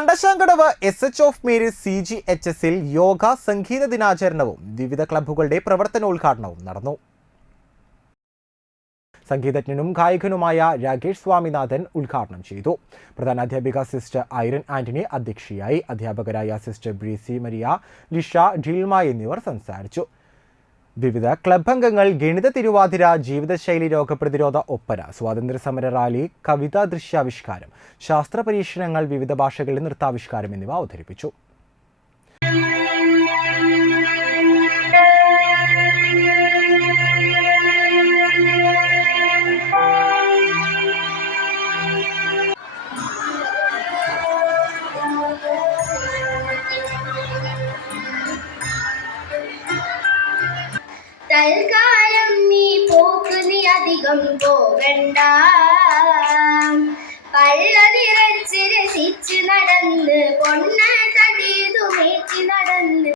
Kandassankadavu S H of Mary C G H എസിൽ യോഗ സംഗീത ദിനാചരണവും വിവിധ ക്ലബ്ബുകളുടെ പ്രവർത്തനോദ്ഘാടനവും നടന്നു. സംഗീതജ്ഞനും ഗായകനുമായ രാകേഷ് സ്വാമിനാഥൻ ഉദ്ഘാടനം ചെയ്തു. പ്രധാന അധ്യാപിക സിസ്റ്റർ ഐറൻ ആന്റണി അധ്യക്ഷയായി. അധ്യാപകരായ sister Breezy Maria Lisha Dilma എന്നിവർ സംസാരിച്ചു. വിവിധ ക്ലബ് അംഗങ്ങൾ ഗണിത തിരുവാതിര ജീവിതശൈലി രോഗപ്രതിരോധ ഒപ്പന സ്വാതന്ത്ര്യ സമര റാലി കവിതാ ദൃശ്യാവിഷ്കാരം ശാസ്ത്ര പരീക്ഷണങ്ങൾ വിവിധ ഭാഷകളിൽ നൃത്താവിഷ്കാരം എന്നിവ അവതരിപ്പിച്ചു. തൽക്കാലം നീ പോക്ക് നീ അധികം പോകണ്ട. പള്ളതിരച്ച് രസിച്ച് നടന്ന്